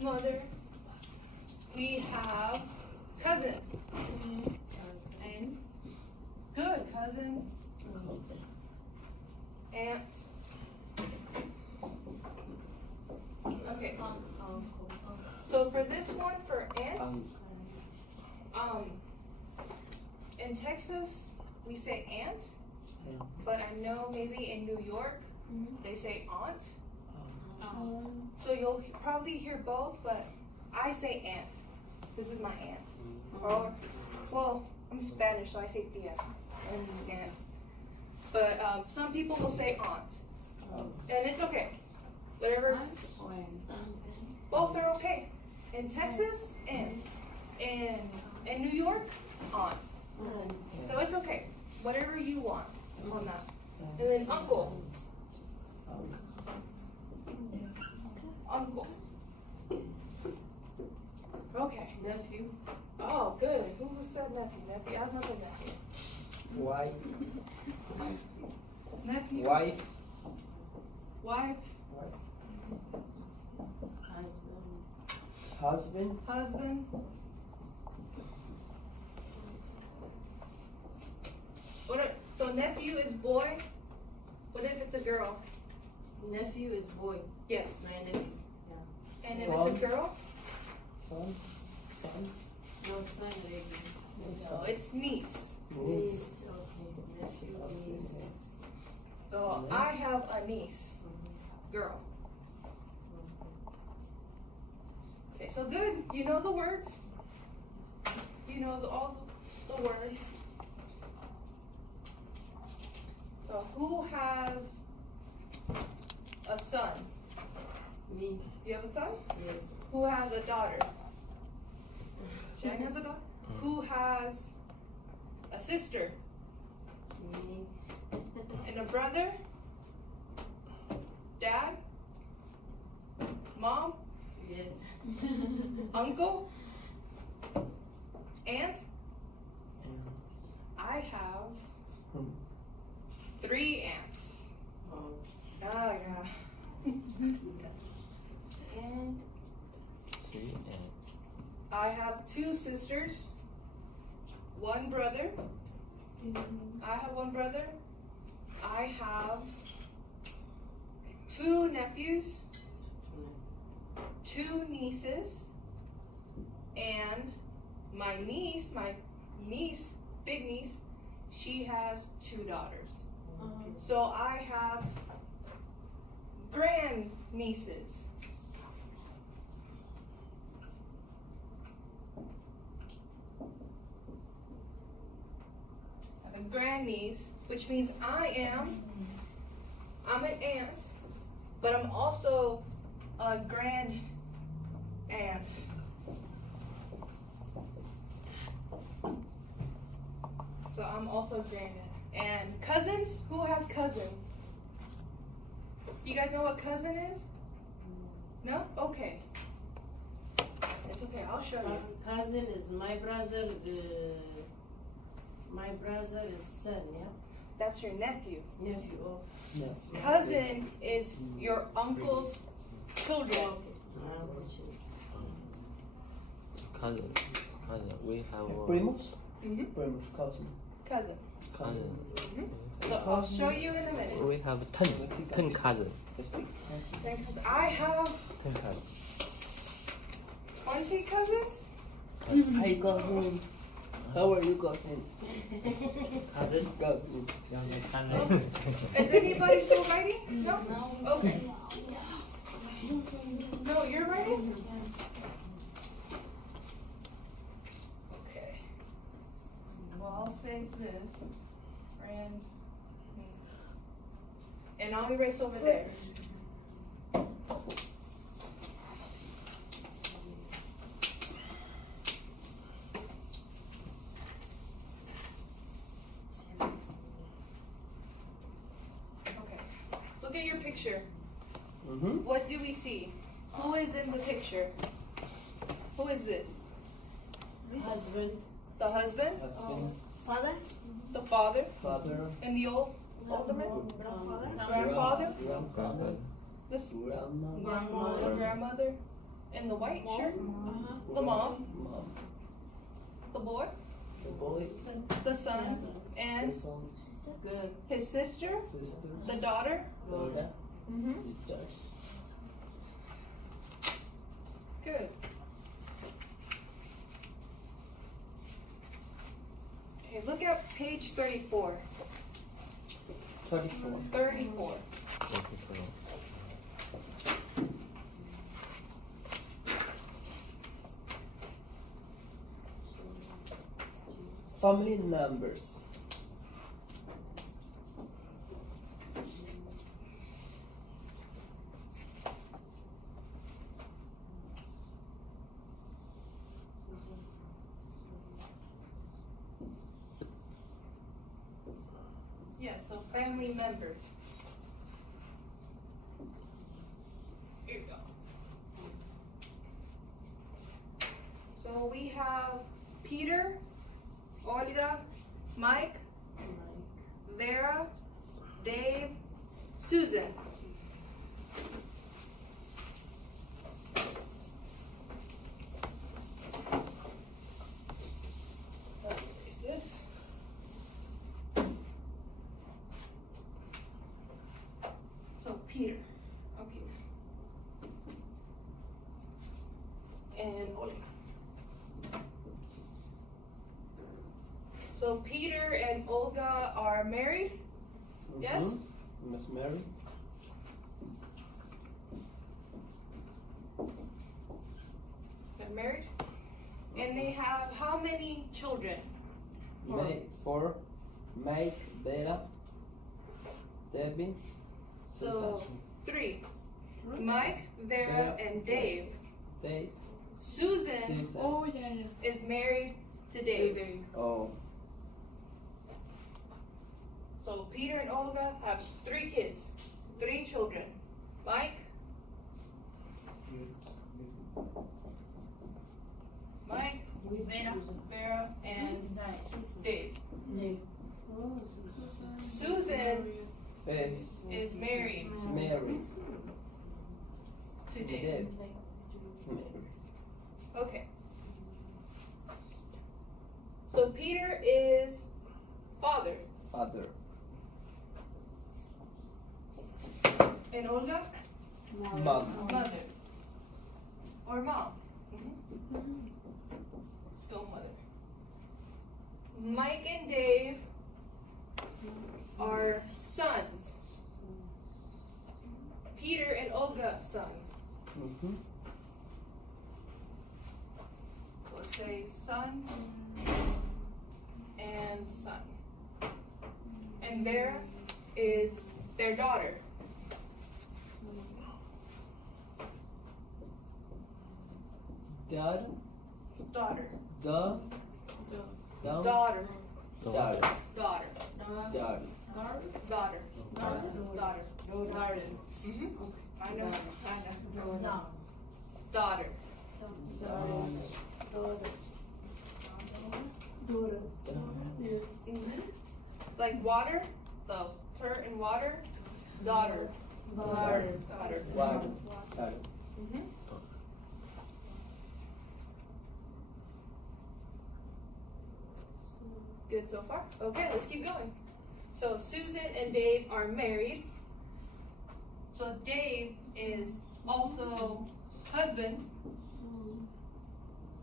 mother. We have cousin. And good, cousin. Aunt. Okay. So for this one, for aunt, in Texas we say aunt, but I know maybe in New York they say aunt. So you'll probably hear both, but I say aunt. This is my aunt. Or, well, I'm Spanish, so I say tía and aunt. But some people will say aunt, and it's okay. Whatever. Both are okay. In Texas, aunt. In New York, aunt. So it's okay. Whatever you want on that. And then uncle. Uncle. Okay. Nephew. Oh, good. Who said nephew? Nephew. I was not saying nephew. Wife. Nephew. Wife. Wife. Husband. Husband. So nephew is boy. What if it's a girl? Nephew is boy. Yes. My nephew. Yeah. And if Son. it's a girl? Son. No son, baby. No, it's niece. Niece. Okay. Nephew, niece. So I have a niece. Girl. Okay, so good. You know the words. You know all the words. So who has a son? Me. You have a son? Yes. Who has a daughter? Jen has a daughter. Who has a sister? Me. And a brother? Dad? Mom? Yes. Uncle? Aunt? I have 3 aunts. Oh. Oh, yeah. And 3 aunts. I have 2 sisters, 1 brother. I have 1 brother. I have 2 nephews, 2 nieces, and my niece, big niece, she has 2 daughters. So I have grand nieces. I have a grand niece, which means I'm an aunt, but I'm also a grand aunt. So I'm also grand aunt. And cousins, who has cousins? You guys know what cousin is? No? Okay. It's okay, I'll show you. Cousin is my brother. My brother is son, yeah? That's your nephew. Nephew. Oh. No. Cousin is your uncle's children. Cousin. We have Primos. Mhm. Primos. Cousin. Cousin. cousin. So I'll show you in a minute. We have 10 cousins. 10 cousins. I have 10 cousins. 20 cousins. Hi cousin. How are you cousin? Cousin? Cousin. Is anybody still writing? No? Okay. No, you're writing? Okay. Well, I'll save this. Friend. And I'll erase over there. Okay. Look at your picture. What do we see? Who is in the picture? Who is this? Husband. The husband? Husband. Father? The father? Father. And the older man? Grandfather? Grandfather? Grandfather. This Grandma. grandmother? in the white shirt? The mom. Mom. The boy. The boy. The son. And The son. Good. his sister. Sister. The daughter. Daughter. Mm-hmm. Good. Okay, look at page 34. 34. 34. Family numbers. Yes, so family members. Here we go. So we have Peter, Olga, Mike, Vera, Dave, Susan. What is this? So Peter, okay, and Olga. So Peter and Olga are married. Yes. Miss Mary. They're married, and they have how many children? Four. Mike, Vera, Debbie. So 3. Mike, Vera, and Dave. Dave. Susan Oh, yeah, yeah. is married to Dave. Oh. So Peter and Olga have 3 kids, 3 children. Mike, Vera, and Dave. Susan is married Mary. to Dave. Dave. Mary. Okay. So Peter is father. Father. And Olga? Mom. Mother. Or mom. Let's go mother. Mike and Dave are sons. Peter and Olga sons. So let's say son and son. And Vera is their daughter. Dad. Daughter. Daughter. Daughter. Daughter. Daughter. Daughter. Daughter. Daughter. Garden. I know. Daughter. Like water, the tur in water. Daughter. Daughter. Water. Daughter. Good so far? Okay, let's keep going. So Susan and Dave are married. So Dave is also husband.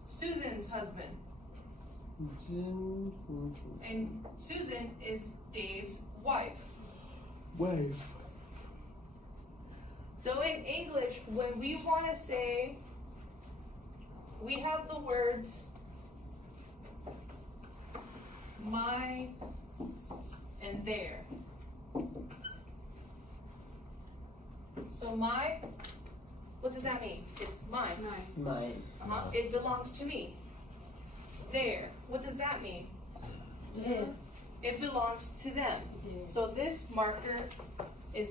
Susan's husband. And Susan is Dave's wife. Wife. So in English, when we want to say, we have the words my and their. So my, what does that mean? It's mine. Mine. It belongs to me. Their, what does that mean? It belongs to them. So this marker is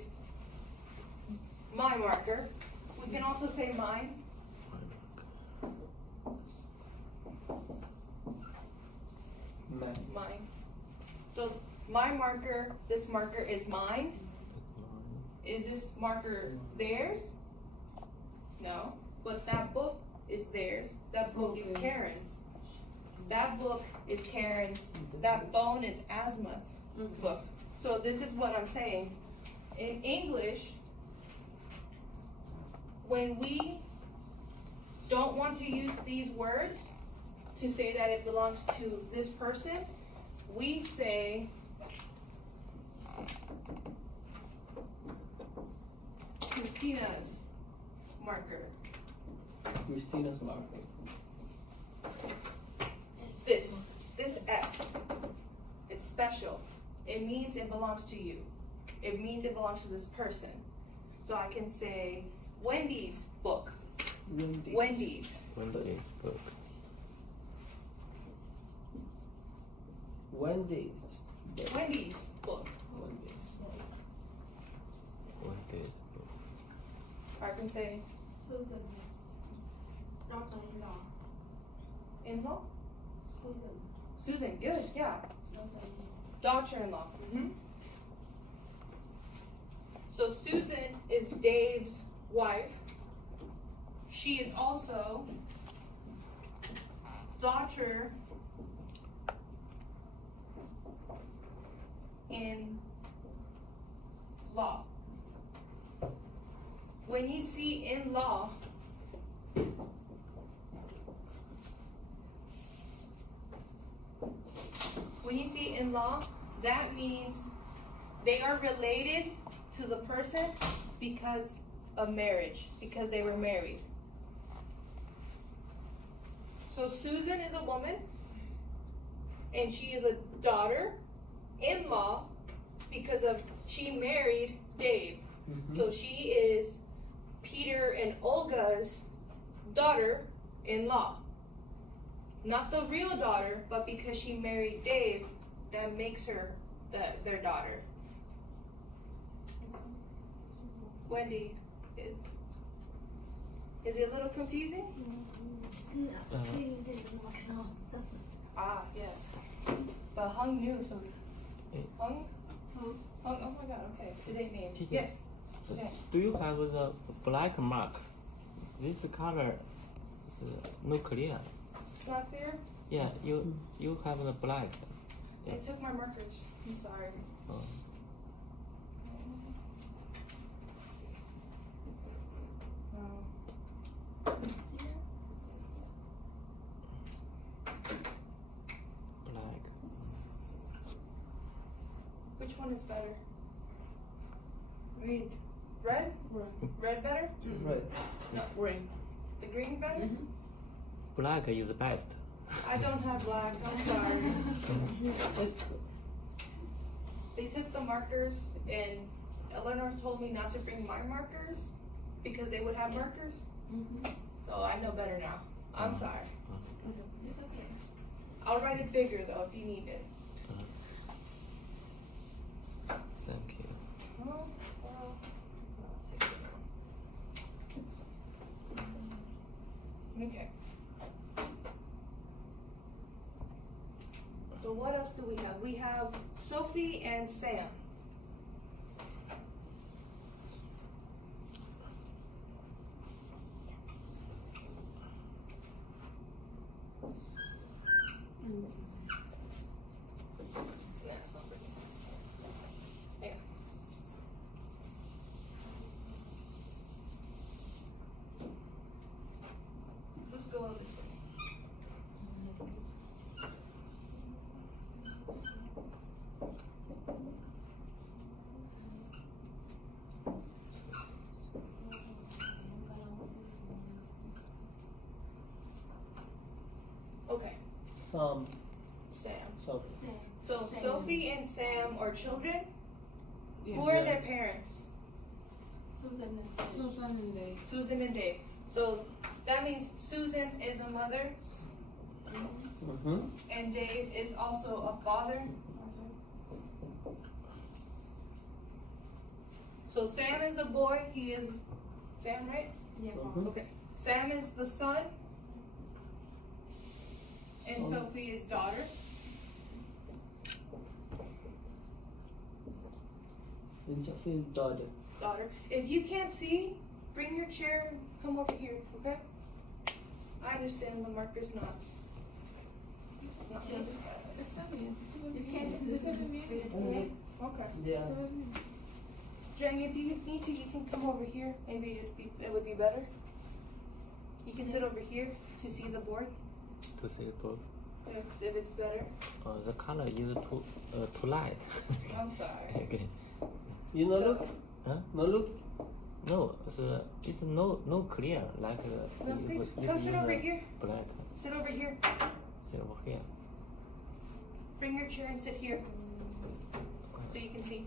my marker. We can also say mine. Mine. So my marker, this marker is mine. Is this marker theirs? No. but that book is theirs. That book is Karen's. That book is Karen's. That phone is Asma's book. So this is what I'm saying. In English, when we don't want to use these words to say that it belongs to this person, we say Christina's marker. Christina's marker. This S, it's special. It means it belongs to you. It means it belongs to this person. So I can say Wendy's book. Wendy's book. Wendy's book. Wendy's book. Or I can say in-law. Susan, good, yeah. Daughter-in-law. So Susan is Dave's wife. She is also daughter-in-law. When you see in-law, that means they are related to the person because of marriage, because they were married. So Susan is a woman, and she is a daughter-in-law because of she married Dave. So she is Peter and Olga's daughter-in-law. Not the real daughter, but because she married Dave, that makes her their daughter. Wendy, is it a little confusing? Ah, yes. But Hung knew, so Hung, oh my God, okay. Today names. Yes. Okay. Do you have the black mark? This color is no clear. It's not clear? Yeah, you have the black. They took my markers. I'm sorry. Oh. Black. Which one is better? Red. Red? Red better? Red. No, green. The green better? Black is the best. I don't have black. I'm sorry. They took the markers, and Eleanor told me not to bring my markers because they would have markers. So I know better now. I'm sorry. It's okay. I'll write it bigger though if you need it. Thank you. Oh, well, I'll take it. Okay. So what else do we have? We have Sophie and Sam. Let's go on this way. Okay. Sam. Sophie. So Sophie and Sam are children. Who are their parents? Susan and Dave. So that means Susan is a mother, and Dave is also a father. So Sam is a boy. He is Sam, right? Yeah. Okay. Sam is the son, and Sophie is daughter. And Sophie is daughter. Daughter. If you can't see, bring your chair, come over here, okay? I understand the marker's not. It's not good. You can't. Okay. Yeah. Jang, if you need to, you can come over here. Maybe it would be better. You can sit over here to see the board. To see the board. If it's better. The color is too light. I'm sorry. Okay. You no look? Huh? No look? No, it's no clear like Come sit over here. Black. Sit over here. Sit over here. Bring your chair and sit here, so you can see.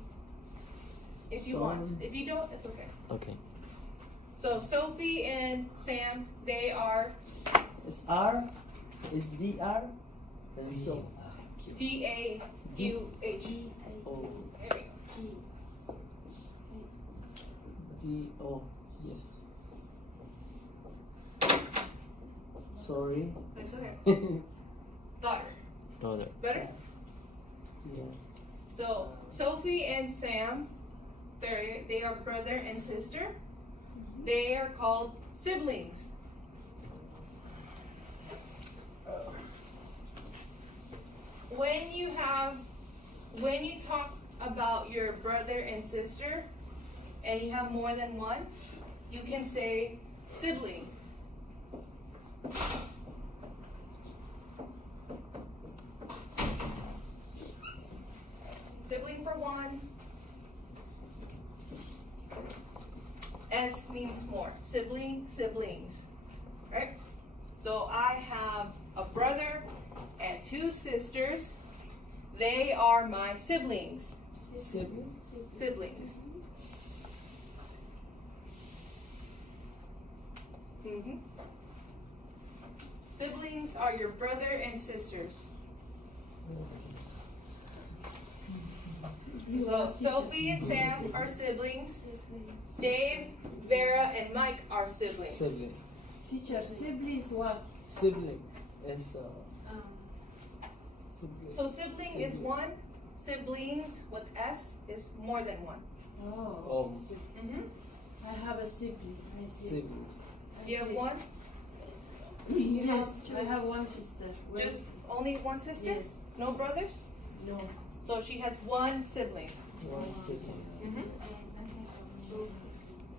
If you want. If you don't, it's okay. Okay. So Sophie and Sam, they are It's R. It's DR. And so. D-A-U-H. O. There we go. D-O. Yes. Sorry. It's okay. Daughter. Better? Yes. So Sophie and Sam, they are brother and sister. They are called siblings. When you talk about your brother and sister, and you have more than one, you can say sibling. Sibling for one. S means more. Sibling, siblings. Right? So I have a brother and two sisters. They are my siblings. Siblings. Siblings are your brother and sisters. So Sophie and Sam are siblings. Dave, Vera, and Mike are siblings. Sibling. Teacher, siblings what? Sibling. It's So sibling is one. Siblings with S is more than one. Oh. Mm-hmm. I have a sibling. Sibling. You have one? Yes, I have one sister. Just only one sister? Yes. No brothers? No. So she has one sibling. One sibling. Mm-hmm.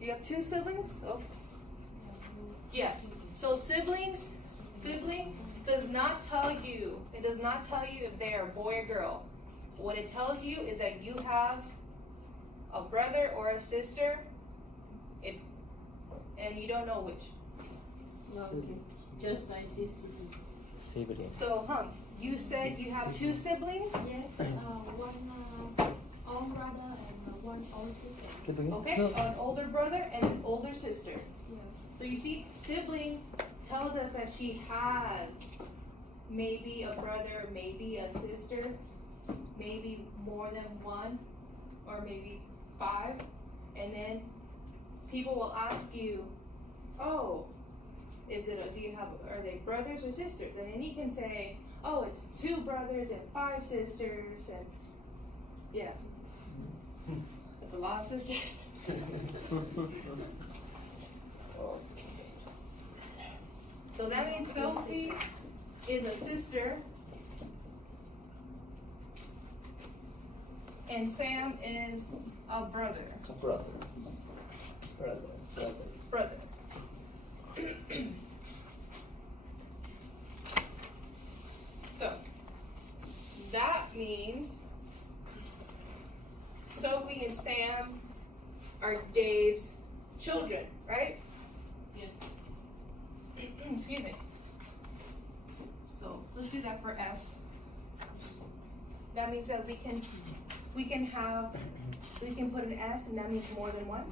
You have two siblings? Okay. Yes. So sibling does not tell you, it does not tell you if they are a boy or girl. What it tells you is that you have a brother or a sister, and you don't know which. Okay. Just I say sibling. Sibling. So, you said you have two siblings? Yes, one older brother and one older sister. Okay, an older brother and an older sister. Yeah. So you see, sibling tells us that she has maybe a brother, maybe a sister, maybe more than one, or maybe 5. And then people will ask you, oh, are they brothers or sisters? And then you can say, oh, it's 2 brothers and 5 sisters, and yeah. It's a lot of sisters. So that means Sophie is a sister, and Sam is a brother. Brother. So that means Sophie and Sam are Dave's children, right? Yes. Excuse me. So let's do that for S. That means that we can put an S, and that means more than one.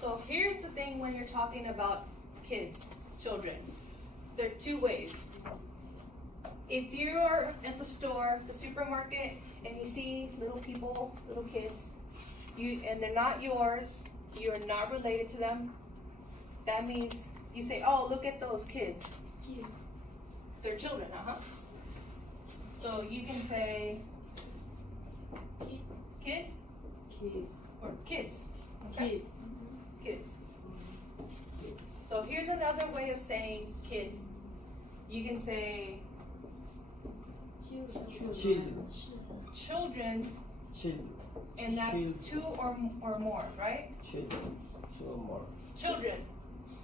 So here's the thing when you're talking about kids, children. There are 2 ways. If you're at the store, the supermarket, and you see little people, little kids, and they're not yours, you're not related to them, that means you say, oh, look at those kids. They're children, So you can say kid Kids. or kids. Kids. here's another way of saying kid. You can say children, and that's two or more, right? Children, two or more. Children,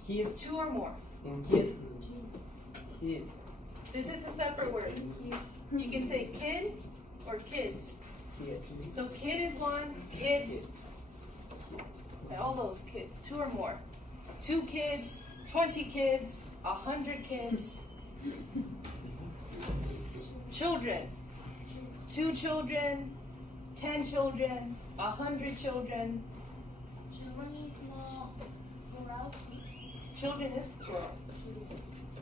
Kid, two or more. kid. This is a separate word. You can say kid or kids. So kid is one, kids, and all those kids, two or more. 2 kids, 20 kids, 100 kids. Children, 2 children, 10 children, 100 children. Children is not plural. Children is plural.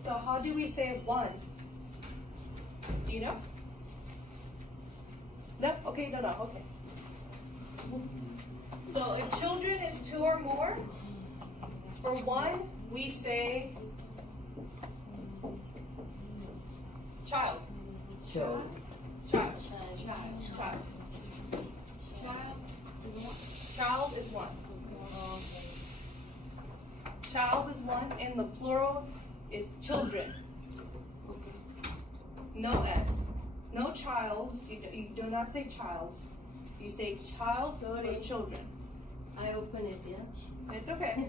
So how do we say one? Do you know? No? Okay, no, okay. So if children is 2 or more, for one, we say child. Child. Child. Child. Child. Child is one. Child is 1. Child is 1, and the plural is children. No S. No childs. You do not say childs. You say child or children. I open it, yeah? It's okay.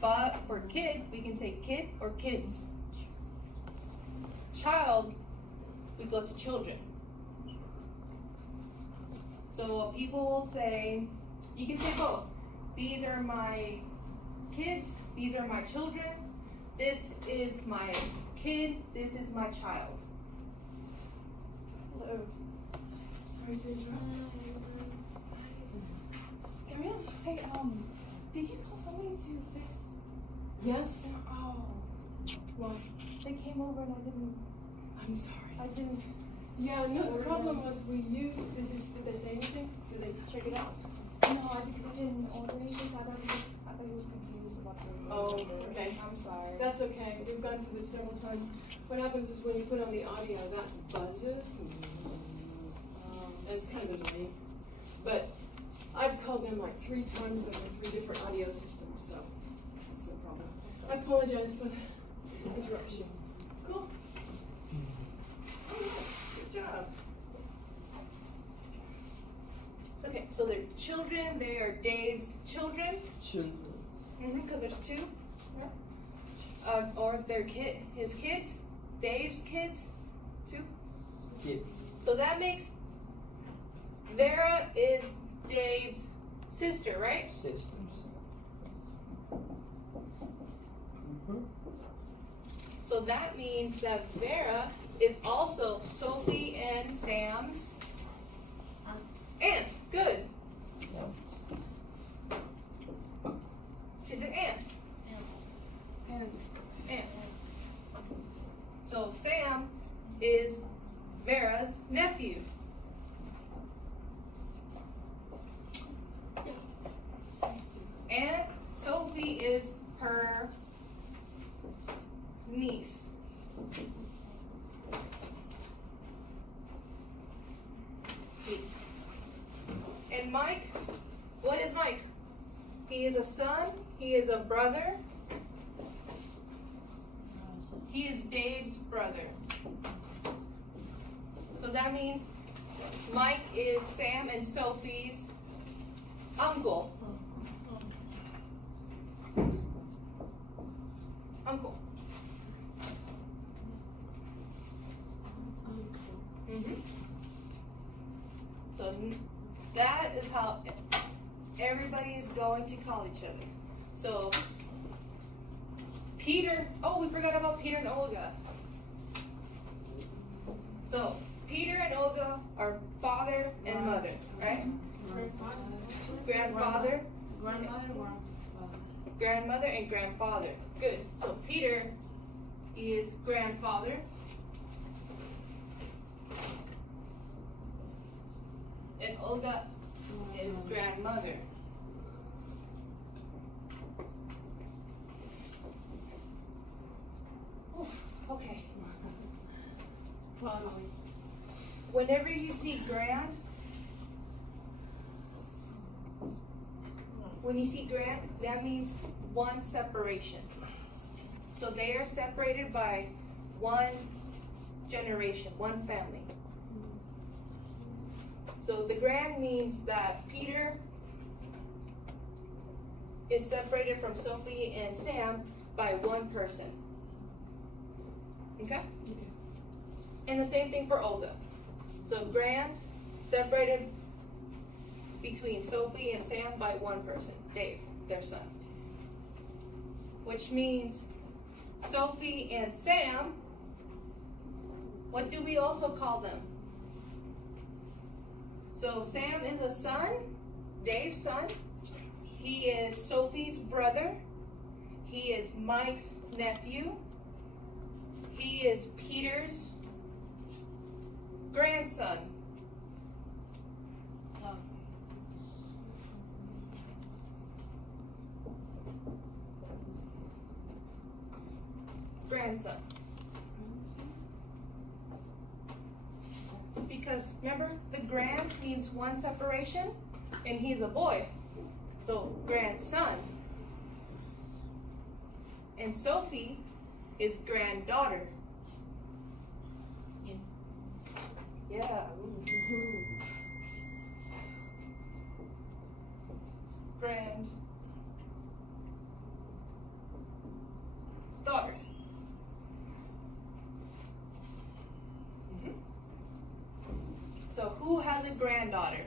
But for kid, we can say kid or kids. Child, we go to children. So people will say, you can say both. These are my kids, these are my children. This is my kid, this is my child. Hello. Sorry to interrupt. Ariel, hey, did you call somebody to fix? Yes? Oh. Well, they came over and I didn't. I'm sorry. I didn't. Yeah, no, the problem was we used, did they say anything? Did they check it out? No, because I didn't order anything, so I thought he was confused about the. Oh, okay. I'm sorry. That's okay. We've gone through this several times. What happens is when you put on the audio, that buzzes. It's kind of annoying. But I've called them like 3 times over 3 different audio systems, so that's no problem. I apologize for the interruption. Cool. Good job. Okay, so they're children. They are Dave's children. Children. Because there's 2. Or they're his kids. Dave's kids. 2. Kid. So that makes Vera is Dave's sister, right? Systems. So that means that Vera is also Sophie and Sam's aunt. Good. She's an aunt. Aunt. So Sam is Vera's nephew. And Sophie is her niece. And Mike, what is Mike? He is a son, he is a brother. He is Dave's brother. So that means Mike is Sam and Sophie's uncle. Uncle. So that is how everybody is going to call each other. So Peter, oh, we forgot about Peter and Olga. So Peter and Olga are father and mother, right? Grandfather. Grandmother and grandfather. Good. So Peter is grandfather. And Olga is grandmother. Oof, okay. Whenever you see grand, when you see grand, that means one separation. So they are separated by one generation, one family. So the grand means that Peter is separated from Sophie and Sam by one person. Okay? And the same thing for Olga. So grand, separated between Sophie and Sam by one person, Dave, their son. Which means Sophie and Sam, what do we also call them? So Sam is a son, Dave's son. He is Sophie's brother. He is Mike's nephew. He is Peter's grandson. Grandson. Because remember, the grand means one separation, and he's a boy. So grandson. And Sophie is granddaughter. Yes. Yeah. Granddaughter. So who has a granddaughter?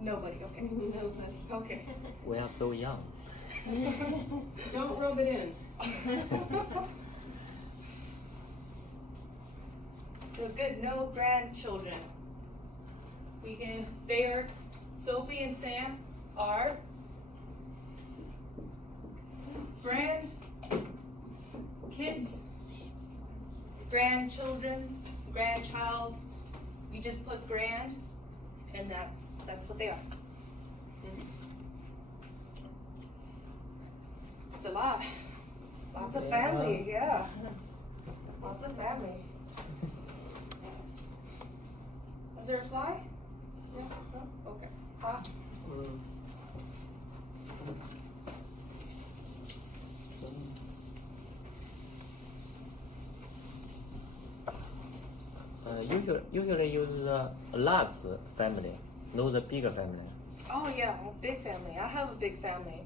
Nobody, okay. Nobody. Okay. We are so young. Don't rub it in. So good, no grandchildren. Sophie and Sam are kids, grandchildren, grandchild. You just put grand, and that's what they are. It's a lot. Lots of family, yeah. Lots of family. Is there a fly? Yeah. No? Okay. Usually use a large family, not the bigger family. Oh yeah, a big family. I have a big family.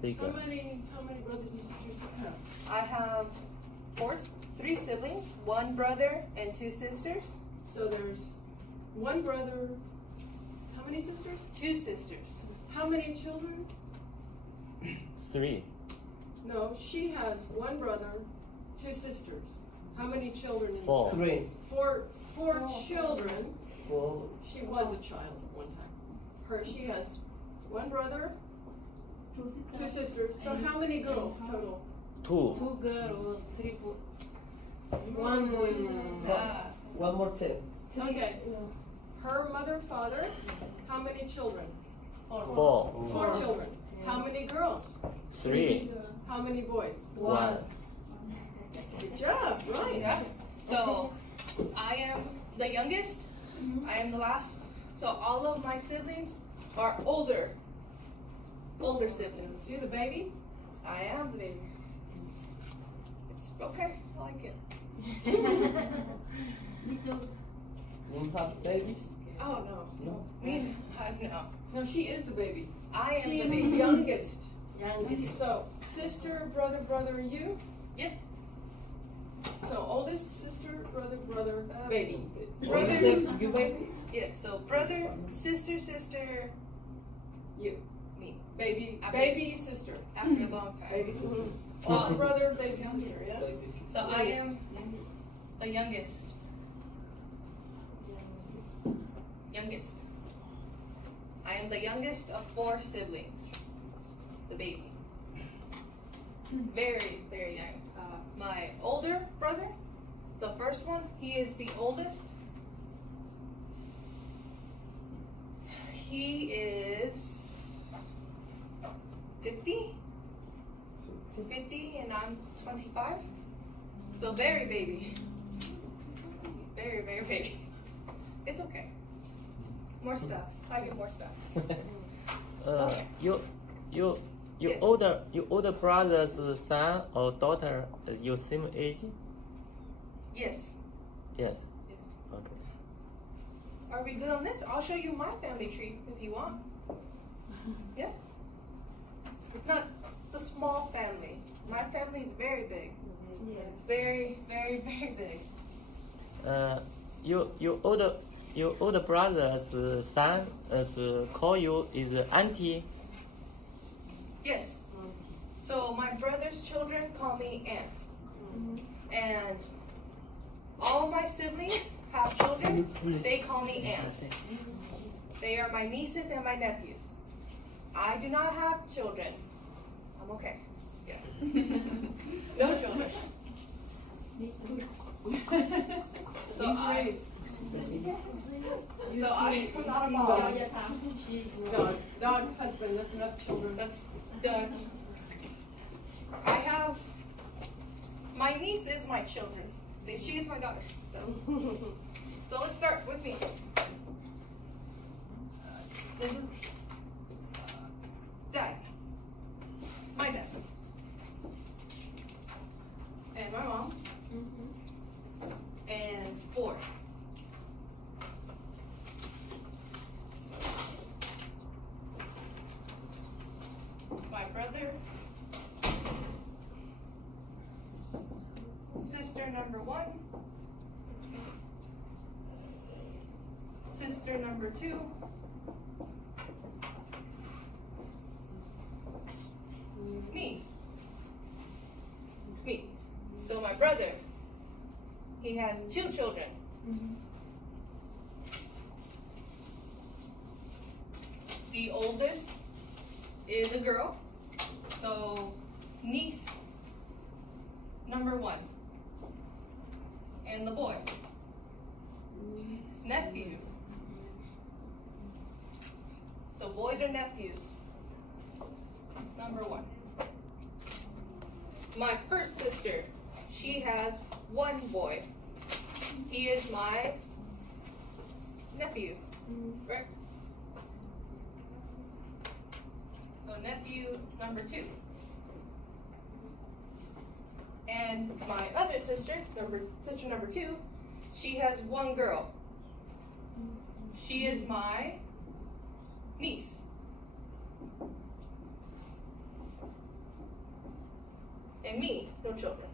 Bigger. How many brothers and sisters do you have? I have three siblings, one brother and two sisters. So there's one brother. How many sisters? Two sisters. How many children? 3. No, she has one brother, two sisters. How many children in 4. the family? 3. Four children. 4. She was a child at one time. She has one brother, two sisters. So how many girls total? 2. 2 girls, 3 boys. 1 boy. One more thing. Okay. Her mother, father, how many children? 4. 4 children. How many girls? 3. How many boys? 1. Good job, right? Yeah. So I am the youngest. I am the last. So all of my siblings are older siblings. You the baby? I am the baby. It's okay. I like it. You have babies? Oh no. No. Me? No. No, she is the baby. I am She the is the baby. youngest. Youngest. So, sister, brother, you? Yeah. So, oldest, sister, brother, baby. Brother. You baby? Yeah. So brother, sister, You. me. Baby, After- baby, sister. After a long time. Baby, sister. Brother, baby, sister, yeah? Baby sister. So I am the youngest. Youngest. I am the youngest of 4 siblings. The baby. Very, very young. My older brother, the first one, he is the oldest. He is 50, and I'm 25. So very baby. Very, very baby. It's okay. More stuff. I get more stuff. You Yes. older brother's son or daughter, you same age? Yes. Yes. Yes. Okay. Are we good on this? I'll show you my family tree if you want. Yeah. It's not the small family. My family is very big. Yeah. Very, very, very big. Your older brother's son call you is auntie. Yes. So my brother's children call me aunt. And all my siblings have children, they call me aunt. They are my nieces and my nephews. I do not have children. I'm okay. Yeah. No children. So I'm not involved. Dog, husband, that's enough children. That's done. I have, my niece is my children. She is my daughter. So let's start with me. This is Dad. My dad. And my mom. And 4. My brother. Sister number 1. Sister number 2. Me. So my brother, he has 2 children. The oldest is a girl, so niece number 1. And the boy, nephew. So boys are nephews. Number 1. My first sister, she has 1 boy. He is my nephew, right? So nephew number 2. And my other sister, sister number 2, she has 1 girl. She is my niece. And me, no children.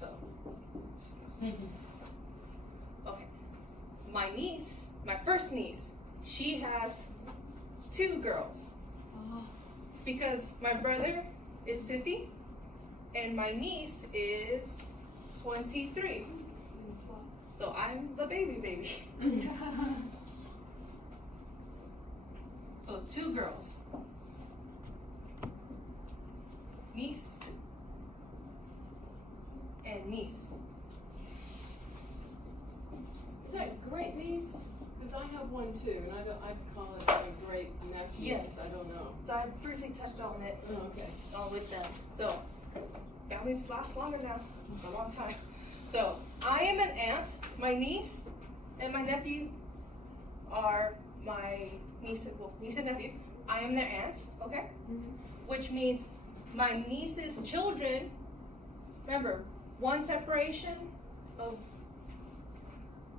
So, okay. My niece, my first niece, she has 2 girls. Because my brother is 50 and my niece is 23. So I'm the baby. So 2 girls. Niece and niece. Is that great niece? Because I have one too, and I'd call it a great nephew. Yes. I don't know. So I briefly touched on it Oh, okay. with them. So families last longer now, for a long time. So I am an aunt. My niece and my nephew are my niece and nephew. I am their aunt, okay? Which means my niece's children, remember, 1 separation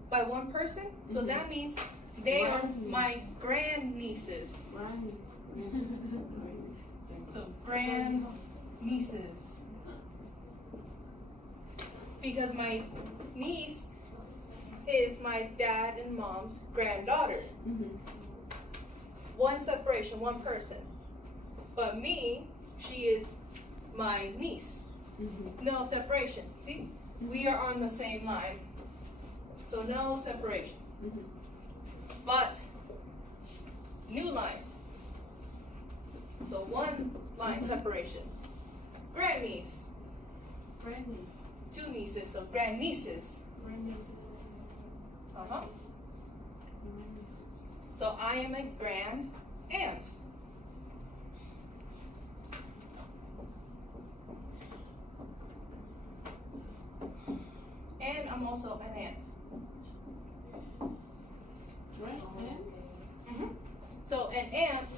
by 1 person. So that means they are my grandnieces. So grandnieces. Because my niece is my dad and mom's granddaughter. 1 separation, 1 person. But me, she is my niece. No separation. See? We are on the same line. So no separation. But new line. So 1 line separation. Grandniece. 2 nieces, so grandnieces. So I am a grand aunt. And I'm also an aunt. So an aunt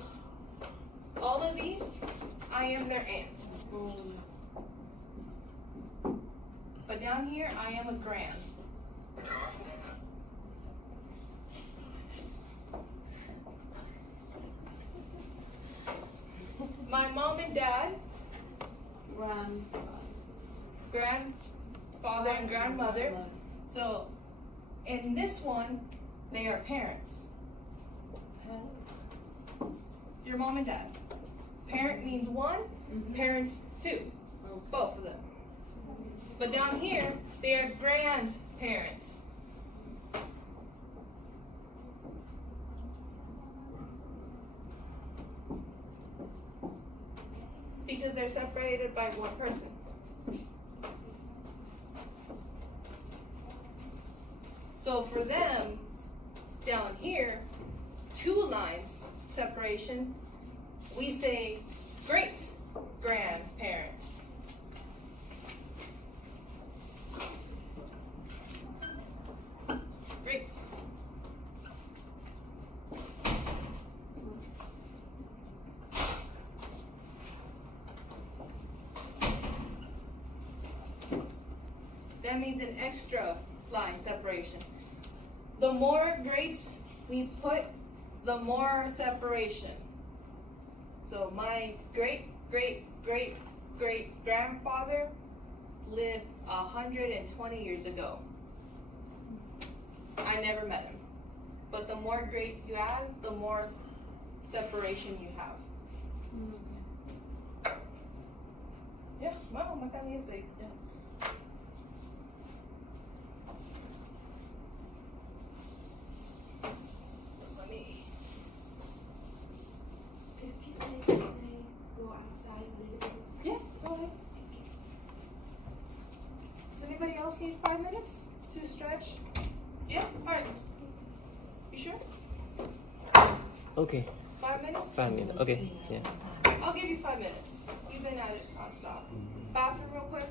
these, I am their aunt. But down here, I am a grand. My mom and dad, grandfather and grandmother. So in this one, they are parents. Your mom and dad. Parent means one, parents two, both of them. But down here, they are grandparents. Because they're separated by one person. So for them, down here, 2 lines separation, we say great grandparents. Great. That means an extra line separation. The more greats we put, the more separation. So my great-great-great-great-grandfather lived 120 years ago. I never met him. But the more great you add, the more separation you have. Yeah, wow, my family is big. Yeah. Let me. Can I go outside a little bit? Yes, go ahead. Does anybody else need 5 minutes to stretch? Yeah? Alright. You sure? Okay. 5 minutes? 5 minutes. Okay. Yeah. I'll give you 5 minutes. You've been at it non-stop. Bathroom real quick.